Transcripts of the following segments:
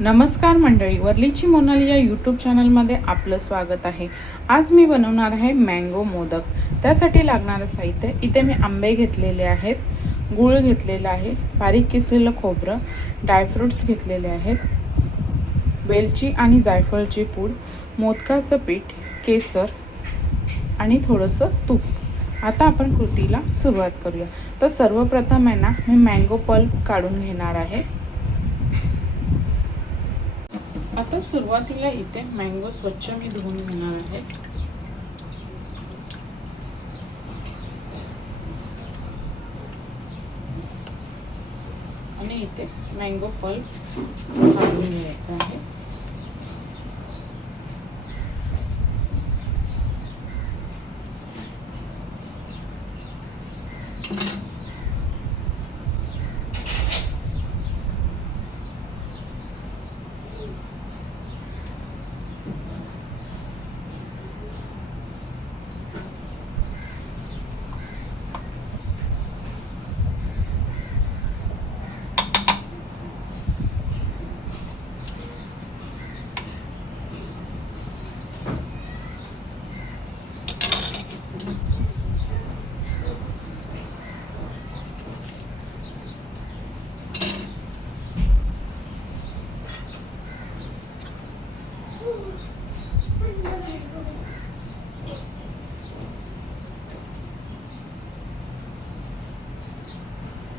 नमस्कार मंडळी, वर्लीची मोनाली या यूट्यूब चॅनलमध्ये आपलं स्वागत आहे। आज मी बनवणार आहे मँगो मोदक। त्यासाठी लागणारं साहित्य इथे मी आंबे घेतलेले आहेत, गूळ घेतलेला आहे, बारीक किसलेलं खोबरं, ड्रायफ्रूट्स घेतलेले आहेत, वेलची आणि जायफळची पूड, मोदकाचं पीठ, केसर आणि थोडंसं तूप। आता आपण कृतीला सुरुवात करूया। तर सर्वप्रथम आहे ना, मी मँगो पल्प काढून घेणार आहे। आता सुरुवातीला इथे मँगो स्वच्छ मी धुवून घेणार आहे। आणि इथे मँगो पल्प काढून घ्यायचा आहे।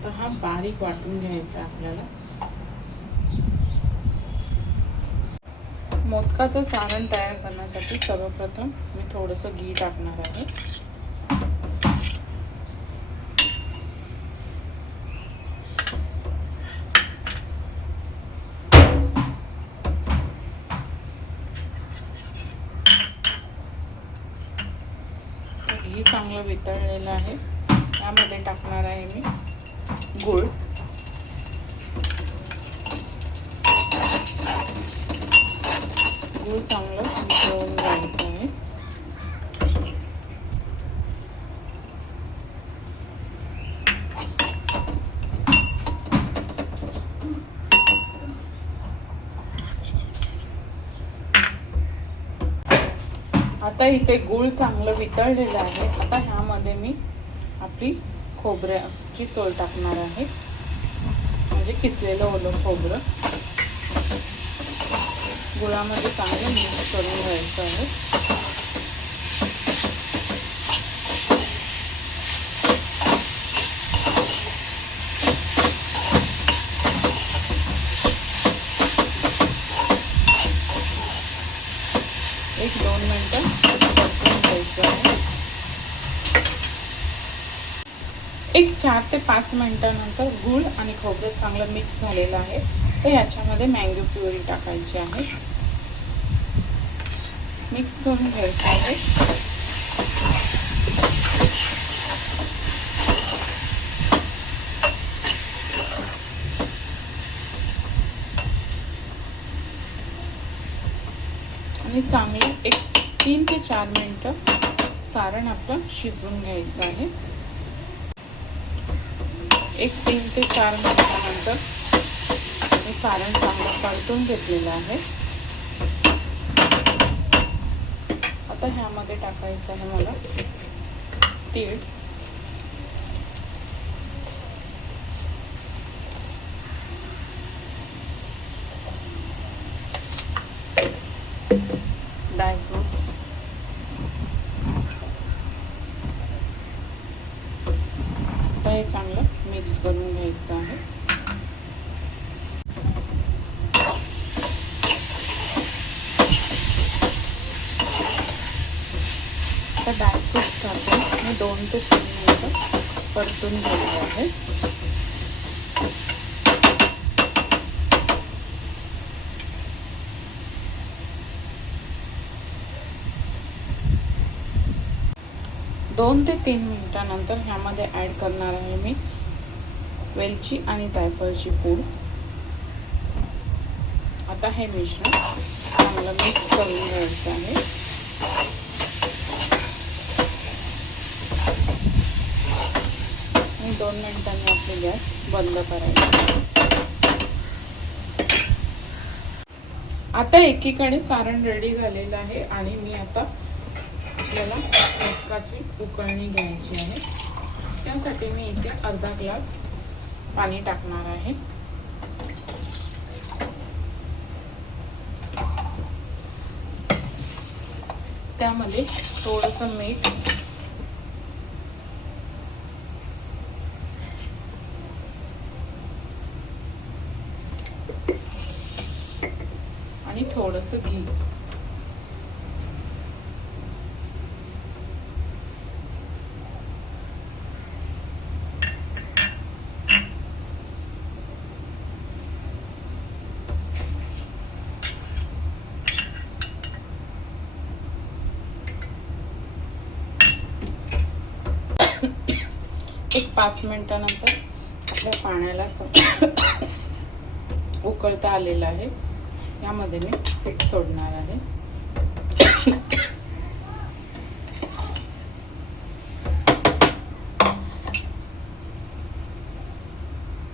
तर हा बारीक वाटून घ्यायचा आपल्याला। मोदकाचं सारण तयार करण्यासाठी सर्वप्रथम मी थोडंसं घी टाकणार आहे। घी चांगलं वितळलेलं आहे। त्यामध्ये टाकणार आहे मी गूळ, गूळ चांगलं मिसळून घ्यायचं आहे। आता इथे गूळ चांगलं वितळलेलं आहे। आता ह्यामध्ये मी आपली खोबऱ्याची चोळ टाकणार आहे, म्हणजे किसलेलं ओलं खोबरं गुळामध्ये चांगलं मिक्स करून घ्यायचं आहे। एक 2 मिनिटं परतून घ्यायचं आहे। एक 4 ते 5 मिनिटांनंतर गूळ आणि खोबरं चांगलं मिक्स झालेलं आहे। तर याच्यामध्ये मँगो प्युरी टाकायची आहे, मिक्स करून घ्यायचं आहे। आणि चांगलं एक 3 ते 4 मिनिटं सारण आपलं शिजवून घ्यायचं आहे। एक 3 ते 4 मिनिटांनंतर हे सारण चांगलं परतून घेतलेलं आहे। आता ह्यामध्ये टाकायचं आहे मला तीळ, ड्रायफ्रूट्स, आता हे चांगलं मिक्स करून घ्यायचं आहे। आता ड्रायफ्रूट्स टाकून मी 2 ते 3 मिनिटं परतून घेतले आहे। दोन ते 3 मिनिटांनंतर ह्यामध्ये ॲड करणार आहे मी वेलची आणि जायफळची पूड। आता हे मिश्रण चांगलं मिक्स करून घ्यायचं आहे। आणि 2 मिनिटांनी आपली गॅस बंद करायची। आता एकीकडे सारण रेडी झालेलं आहे आणि मी आता आपल्याला मोदकाची उकळणी घ्यायची आहे। त्यासाठी मी इथे अर्धा ग्लास पाणी टाकणार आहे। त्यामध्ये थोडंसं मीठ आणि थोडंसं घी। एक 5 मिनिटानंतर आपल्या पाण्याला उकळता आलेलं आहे। यामध्ये मी पीठ सोडणार आहे।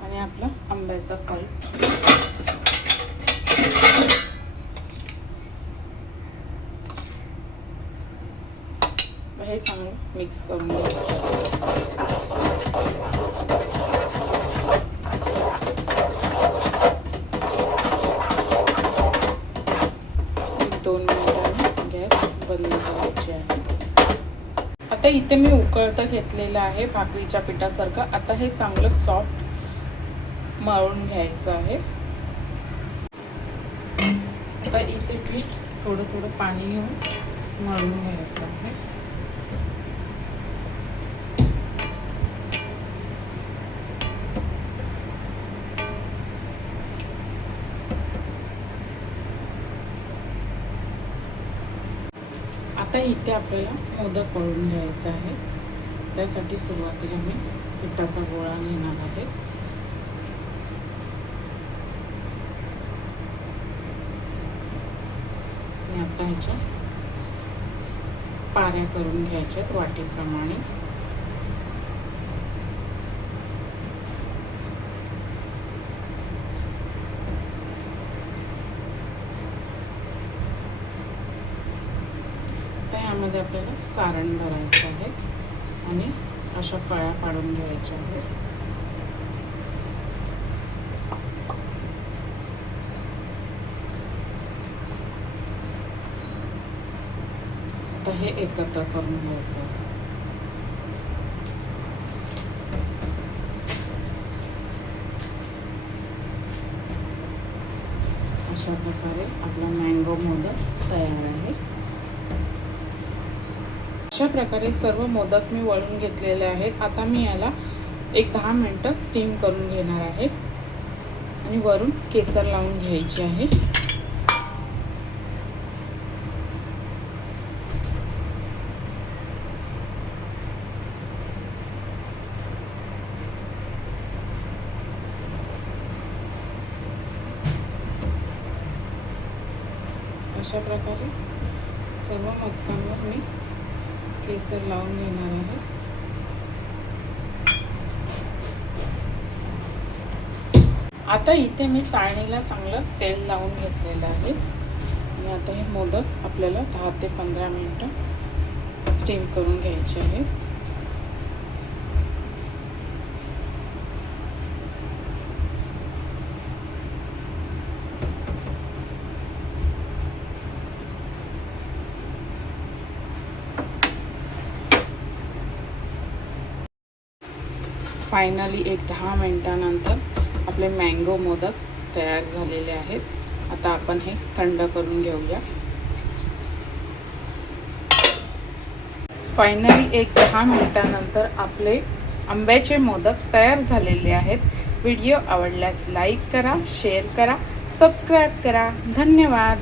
आणि आपला आंब्याचा पल्प हे चांगलं मिक्स करून घ्यायचं। 2 मिनिटांनी गॅस बंद करायची आहे। आता इथे मी उकळतं घेतलेलं आहे भाकरीच्या पिठासारखं। आता हे चांगलं सॉफ्ट मळून घ्यायचं आहे। आता इथे पीठ थोडं थोडं पाणी घेऊन मळून घ्यायचं आहे। आता इथे आपल्याला मोदक करून घ्यायचा आहे। त्यासाठी सुरुवातीला मी पिठाचा गोळा घेणार आहे। मी आता ह्याच्या पाऱ्या करून घ्यायच्यात वाटीप्रमाणे। यामध्ये आपल्याला सारण भरायचं आहे आणि अशा पळ्या पाडून घ्यायच्या आहेत। आता हे एकत्र करून घ्यायचं आहे। अशा प्रकारे आपला मँगो मोदक तयार आहे। अशा प्रकारे सर्व मोदक मी वळून घेतलेले आहेत। आता मी याला एक 10 मिनिटं स्टीम करून घेणार आहे आणि वरून केसर लावून घ्यायची आहे। अशा प्रकारे सर्व मोदकांवर मी केसर लावून घेणार आहे। आता इथे मी चाळणीला चांगलं तेल लावून घेतलेलं आहे आणि आता हे मोदक आपल्याला 10 ते 15 मिनिटं स्टीम करून घ्यायचे आहे। फायनली एक 10 मिनिटानंतर आपले मँगो मोदक तयार झालेले आहेत। आता आपण हे थंड करून घेऊया। फायनली एक 10 मिनिटानंतर आपले आंब्याचे मोदक तयार झालेले आहेत। व्हिडिओ आवडल्यास लाईक करा, शेअर करा, सबस्क्राईब करा। धन्यवाद।